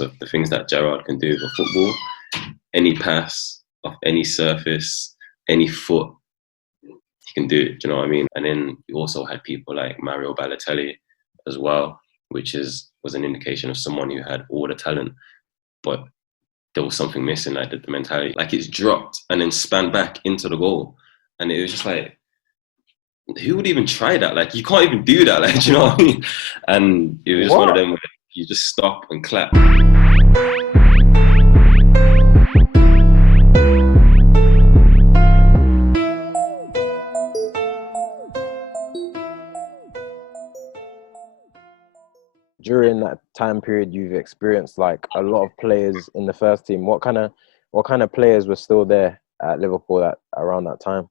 of the things that Gerrard can do with football. Any pass off any surface, any foot, he can do it. Do you know what I mean? And then you also had people like Mario Balotelli as well, which was an indication of someone who had all the talent, but there was something missing, like the mentality. Like it's dropped and then spun back into the goal. And it was just like, who would even try that? Like, you can't even do that. Like, do you know what I mean? And it was just one of them where you just stop and clap. During that time period, you've experienced like a lot of players in the first team. What kind of players were still there at Liverpool around that time?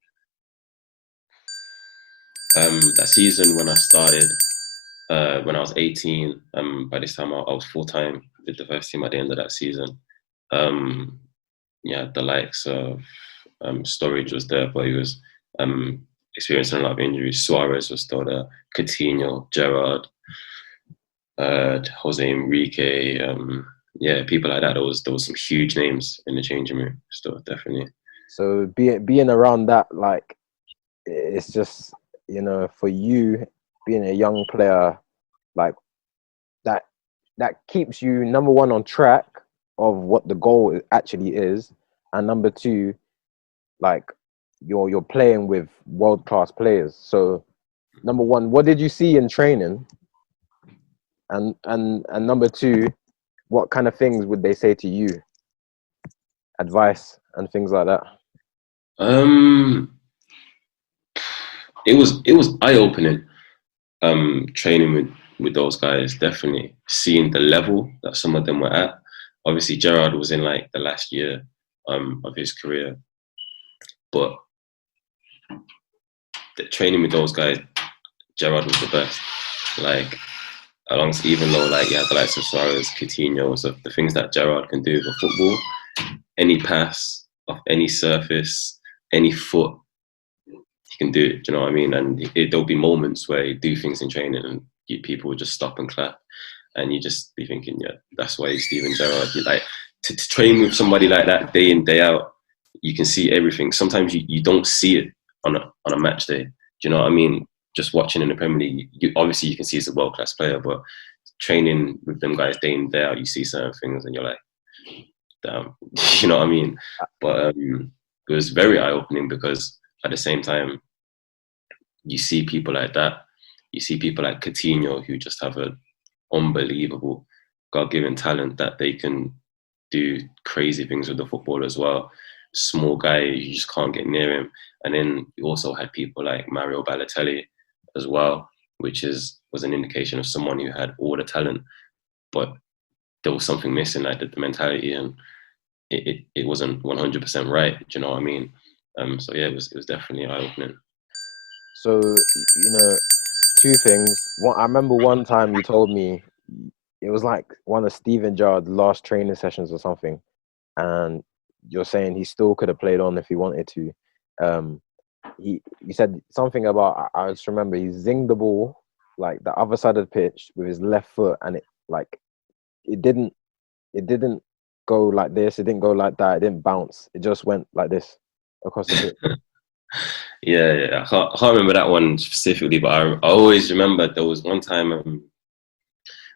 That season when I started, when I was 18, by this time I was full-time with the first team at the end of that season. The likes of Sturridge was there, but he was experiencing a lot of injuries. Suarez was still there, Coutinho, Gerrard, Jose Enrique, people like that. There was some huge names in the changing room still, definitely. So being around that, like, it's just, for you being a young player, like that keeps you, number one, on track of what the goal actually is, and number two, like you're playing with world-class players. So number one, what did you see in training? And number two, what kind of things would they say to you? Advice and things like that. It was eye-opening. Training with those guys, definitely seeing the level that some of them were at. Obviously, Gerrard was in like the last year of his career, but the training with those guys, Gerrard was the best. Like, even though like you had the likes of Suarez, Coutinho, so the things that Gerrard can do with football, any pass off any surface, any foot, he can do it. Do you know what I mean? And there'll be moments where you do things in training and people will just stop and clap, and you just be thinking, yeah, that's why he's Steven Gerrard. You like to train with somebody like that day in, day out. You can see everything. Sometimes you don't see it on a match day. Do you know what I mean? Just watching in the Premier League, you can see he's a world-class player, but training with them guys day in, day out, you see certain things and you're like, damn, you know what I mean? But it was very eye-opening because at the same time, you see people like that. You see people like Coutinho who just have an unbelievable God-given talent that they can do crazy things with the football as well. Small guy, you just can't get near him. And then you also had people like Mario Balotelli as well, which was an indication of someone who had all the talent, but there was something missing, like the mentality, and it wasn't 100% right. Do you know what I mean? So yeah, it was definitely eye-opening. So, two things. One, I remember one time you told me it was like one of Steven Gerrard's last training sessions or something, and you're saying he still could have played on if he wanted to. He said something about, I just remember he zinged the ball like the other side of the pitch with his left foot, and it didn't go like this, it didn't go like that, it didn't bounce, it just went like this across the pitch. Yeah. I can't remember that one specifically, but I always remember there was one time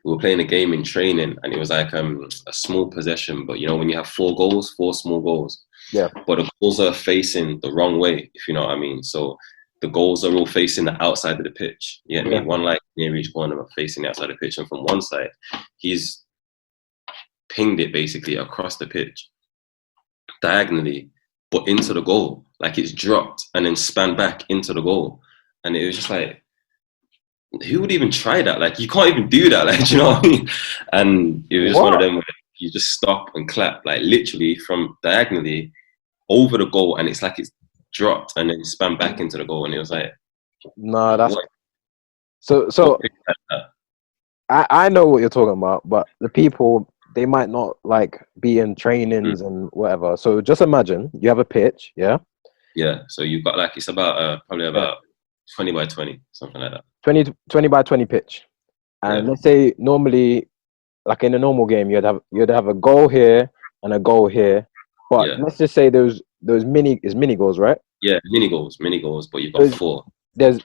we were playing a game in training, and it was like a small possession, but when you have four small goals, yeah, but the goals are facing the wrong way, if you know what I mean. So the goals are all facing the outside of the pitch. You know what I mean? One like near each corner are facing the outside of the pitch, and from one side, he's pinged it basically across the pitch, diagonally, but into the goal. Like it's dropped and then spun back into the goal. And it was just like, who would even try that? Like, you can't even do that. Like, do you know what I mean? And it was just one of them where you just stop and clap, like literally from diagonally over the goal, and it's like it's dropped and then spun back into the goal. And it was like, no, that's what? So I know what you're talking about, but the people, they might not like be in trainings and whatever. So just imagine you have a pitch, yeah? Yeah, so you've got like, it's about probably about 20 by 20, something like that. 20 by 20 pitch. And let's say normally like in a normal game, you'd have a goal here and a goal here, but Yeah, let's just say those mini goals, right? yeah, mini goals, but you've got Those, four. there's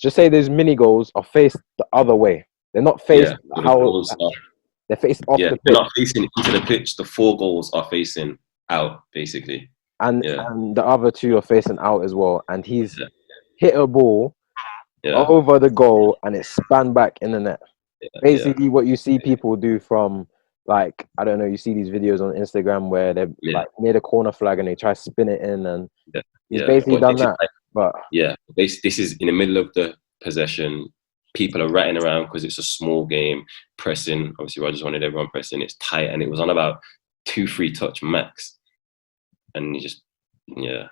just say those mini goals are faced the other way. They're not faced Yeah, but the how goals are, they're faced off yeah, the they're pitch, not facing into the pitch. The four goals are facing out, basically. and Yeah, the other two are facing out as well. And he's yeah, hit a ball yeah, over the goal, and it span back in the net. yeah, Basically, what you see people do from, like, I don't know, you see these videos on Instagram where they're yeah, like near the corner flag and they try to spin it in, and yeah, he's yeah. basically But done this is that. like, But yeah, this is in the middle of the possession. People are ratting around because it's a small game, pressing. Obviously, Rodgers wanted everyone pressing. It's tight, and it was on about 2-3 touch max, and you just, yeah.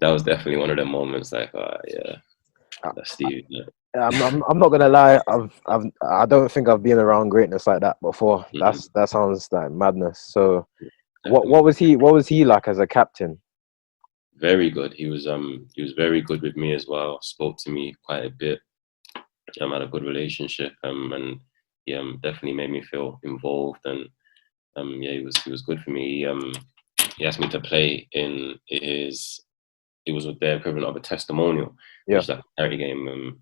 That was definitely one of the moments. Like, yeah, that's Steve. Yeah. I'm not gonna lie. I don't think I've been around greatness like that before. Mm-hmm. That sounds like madness. So Definitely. what was he like as a captain? Very good. He was very good with me as well. Spoke to me quite a bit. Had a good relationship. And he definitely made me feel involved. And yeah, he was good for me. He asked me to play in his. It was their equivalent of a testimonial, Yeah, which is like a charity game.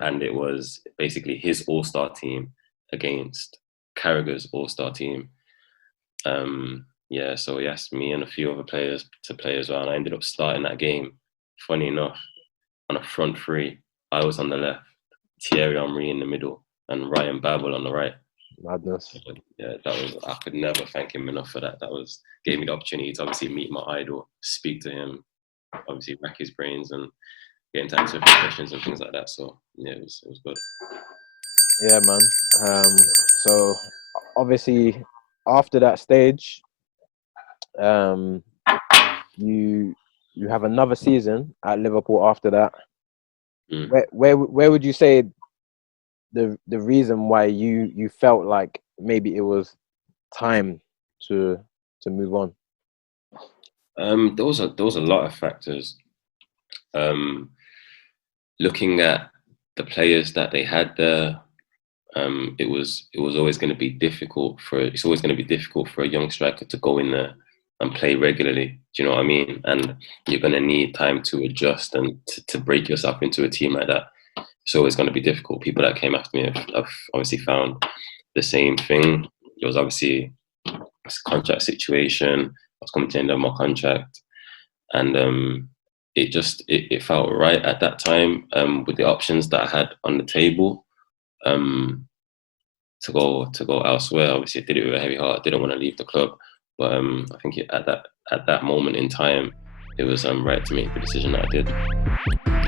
And it was basically his all-star team against Carragher's all-star team. Yeah, so he asked me and a few other players to play as well, and I ended up starting that game. Funny enough, on a front three, I was on the left, Thierry Henry in the middle, and Ryan Babel on the right. madness. Yeah, that was, I could never thank him enough for that. That was gave me the opportunity to obviously meet my idol, speak to him, obviously rack his brains and get into answer questions and things like that. So yeah, it was good. Yeah, man. So obviously after that stage, um, you you have another season at Liverpool after that. Mm. Where would you say the reason why you felt like maybe it was time to move on? There was a lot of factors. Um, Looking at the players that they had there, it was always going to be difficult for it's always going to be difficult for a young striker to go in there and play regularly. Do you know what I mean? And you're going to need time to adjust and to break yourself into a team like that. It's always going to be difficult. People that came after me have obviously found the same thing. It was obviously a contract situation. I was coming to the end of my contract, and it felt right at that time with the options that I had on the table. Um, to go elsewhere. Obviously, I did it with a heavy heart. I didn't want to leave the club, but I think at that moment in time, it was right to make the decision that I did.